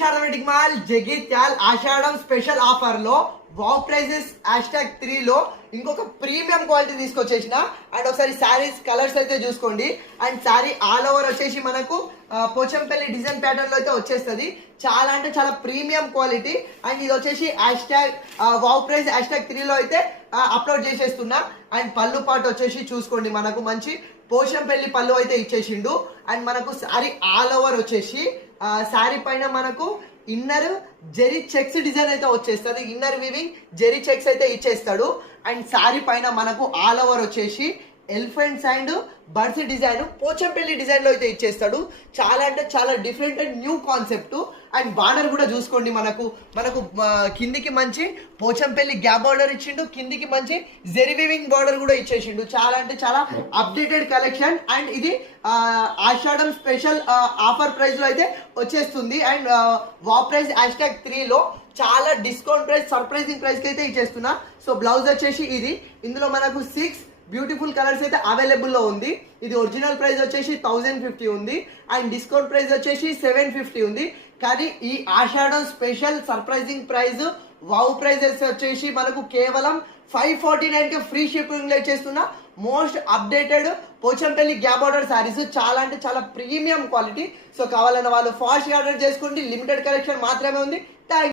షార్మేటిక్ mall Jagtial ఆషాఢం special offer లో wow prices #3 లో ఇంకొక ప్రీమియం క్వాలిటీ తీసుకొచ్చేసిన. అండ్ ఒకసారి శారీస్ కలర్స్ అయితే చూసుకోండి. అండ్ శారీ ఆల్ ఓవర్ వచ్చేసి మనకు పోచంపల్లి డిజైన్ ప్యాటర్న్ లో అయితే వచ్చేస్తుంది. చాలా అంటే చాలా ప్రీమియం క్వాలిటీ. అండ్ ఇది వచ్చేసి వావ్ ప్రైజ్ #3 లో అయితే అప్లోడ్ చేసేస్తున్నా. అండ్ పళ్ళు పాటు వచ్చేసి చూసుకోండి, మనకు మంచి పోచంపల్లి పళ్ళు అయితే ఇచ్చేసిండు. అండ్ మనకు శారీ ఆల్ ఓవర్ వచ్చేసి శారీ పైన మనకు ఇన్నర్ జెరీ చెక్స్ డిజైన్ అయితే వచ్చేస్తుంది. ఇన్నర్ వివింగ్ జెరీ చెక్స్ అయితే ఇచ్చేస్తాడు. అండ్ శారీ పైన మనకు ఆల్ ఓవర్ వచ్చేసి elephants and birds design Pochampally design లో అయితే ఇచ్చేస్తాడు. చాలా అంటే చాలా different and new concept. And border కూడా చూసుకోండి, మనకు కిందికి మంచి పోచంపల్లి గ్యాప్ బార్డర్ ఇచ్చిండు, కిందికి మంచి జెరీ వీవింగ్ బార్డర్ కూడా ఇచ్చేసిండు. చాలా అంటే చాలా అప్డేటెడ్ కలెక్షన్. అండ్ ఇది ఆషాఢం స్పెషల్ ఆఫర్ ప్రైస్ లో అయితే వచ్చేస్తుంది. అండ్ వావ్ ప్రైస్ #3 లో చాలా డిస్కౌంట్ ప్రైస్, సర్ప్రైజింగ్ ప్రైస్ కి అయితే ఇచ్చేస్తున్నా. సో బ్లౌజ్ వచ్చేసి ఇది, ఇందులో మనకు 6 బ్యూటిఫుల్ కలర్స్ అయితే అవైలబుల్ లో ఉంది. ఇది ఒరిజినల్ ప్రైస్ వచ్చేసి 1050 ఉంది. అండ్ డిస్కౌంట్ ప్రైస్ వచ్చేసి 750 ఉంది. కానీ ఈ Ashadham special surprising price wow prizes వచ్చేసి మనకు కేవలం 549 కి ఫ్రీ షిప్పింగ్ లో చేస్తున్నా. Most updated Pochampally gap order saris, చాలా అంటే చాలా ప్రీమియం క్వాలిటీ. సో కావాలన్న వాళ్ళు ఫాస్ట్ ఆర్డర్ చేసుకోండి. లిమిటెడ్ కలెక్షన్ మాత్రమే ఉంది. థ్యాంక్